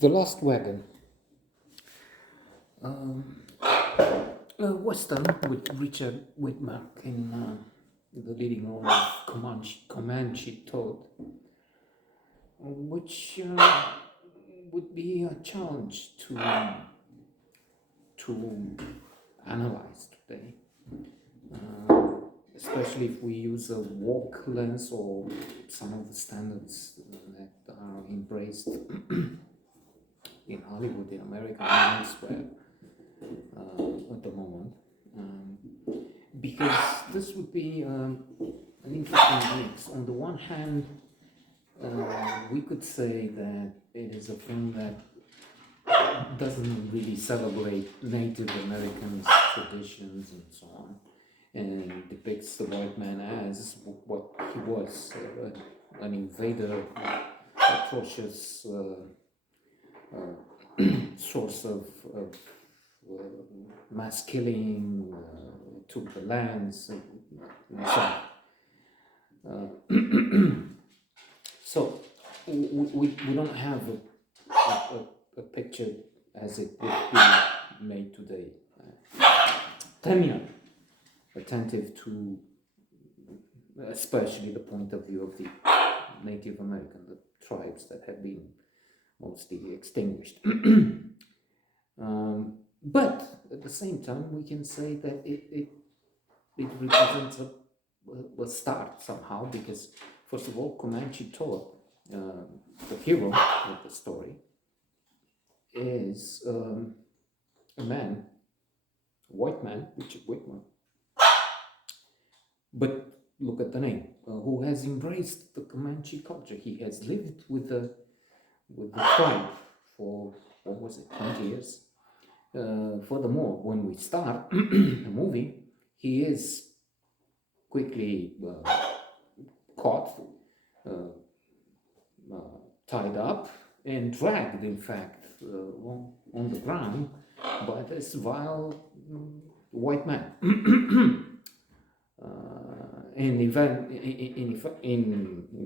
The Last Wagon. Um, Western with Richard Widmark in the leading role of Comanche Toad, which would be a challenge to analyze today, especially if we use a walk lens or some of the standards that are embraced in Hollywood, in America, and elsewhere at the moment. Because this would be an interesting mix. On the one hand, we could say that it is a film that doesn't really celebrate Native Americans' traditions and so on, and depicts the white man as what he was, an invader, atrocious source of mass killing, took the lands, and so on. So we don't have a picture as it would be made today. Terminal, attentive to especially the point of view of the Native American, the tribes that have been mostly extinguished. But at the same time, we can say that it represents a start somehow, because first of all, Comanche Toad, the hero of the story, is a man, a white man, Richard Whitman, but look at the name, who has embraced the Comanche culture. He has lived with the tribe for, what was it, 20 years. Furthermore, when we start the movie, he is quickly caught, tied up, and dragged, in fact, on the ground by this vile white man. In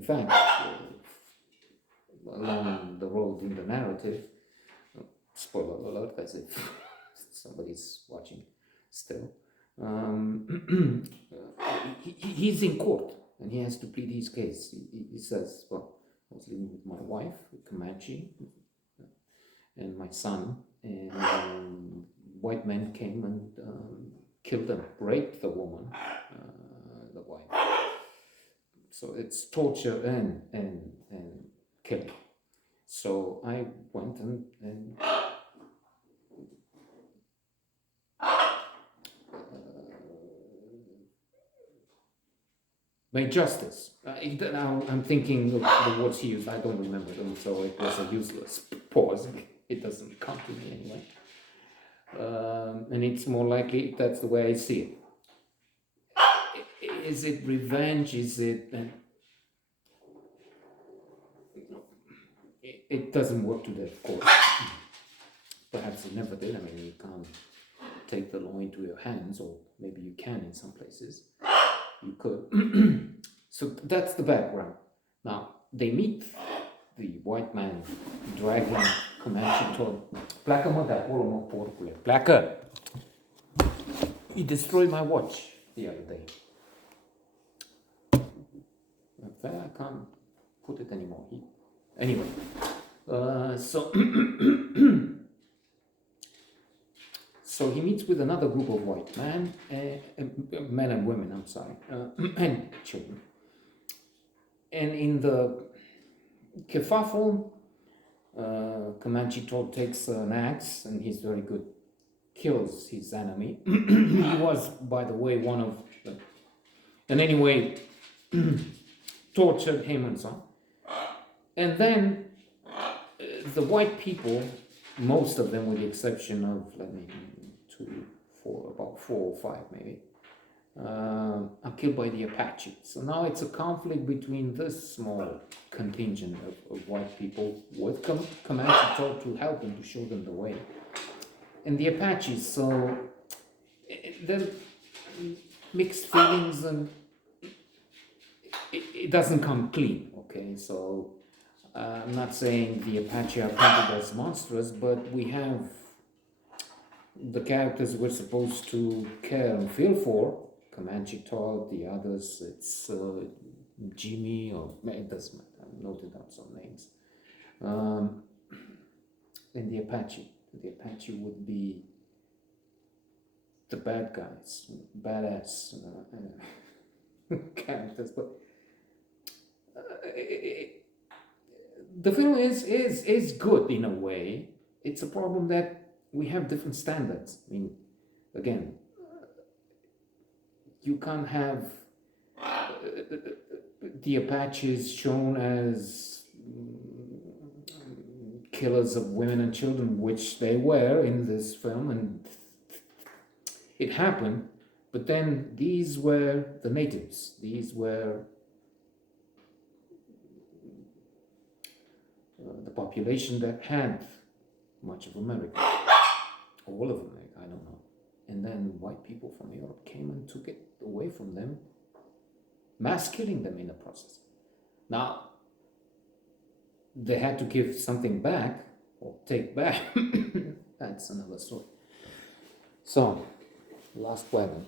fact, along the road in the narrative, spoiler alert, as if somebody's watching still, he's in court and he has to plead his case. He says, well, I was living with my wife, Comanche, and my son, and white men came and killed and raped the woman, the wife. So it's torture and killing. So I went and made justice. Now I'm thinking of the words he used. I don't remember them, so it was a useless pause. It doesn't come to me anyway. And it's more likely that's the way I see it. Is it revenge? Is it? It doesn't work today, of course. Perhaps it never did. I mean, you can't take the law into your hands, or maybe you can in some places. You could. So that's the background. Now, they meet the white man dragging Comanche Toad. Pleacă, mă, de acolo, mă, porcule. Pleacă! He destroyed my watch the other day. In fact, I can't put it anymore. Anyway, so he meets with another group of white men, men and women, I'm sorry, and children. And in the kerfuffle, Comanche Toad takes an axe, and he's very good, kills his enemy. He was, by the way, one of the, and anyway, tortured him and so on. And then the white people, most of them with the exception of, about 4 or 5 maybe, are killed by the Apaches. So now it's a conflict between this small contingent of white people with Comanche Toad to help them, to show them the way, and the Apaches. So there are mixed feelings, and it doesn't come clean, okay? So I'm not saying the Apache are painted as monstrous, but we have the characters we're supposed to care and feel for. Comanche Todd, the others, it's Jimmy, or it doesn't matter. I've noted down some names. And the Apache. The Apache would be the bad guys, badass characters. But the film is good in a way. It's a problem that we have different standards. I mean, again, you can't have the Apaches shown as killers of women and children, which they were in this film, and it happened. But then these were the natives. These were the population that had much of America, all of America, I don't know. And then white people from Europe came and took it away from them, mass killing them in the process. Now, they had to give something back, or take back. That's another story. So, Last Wagon.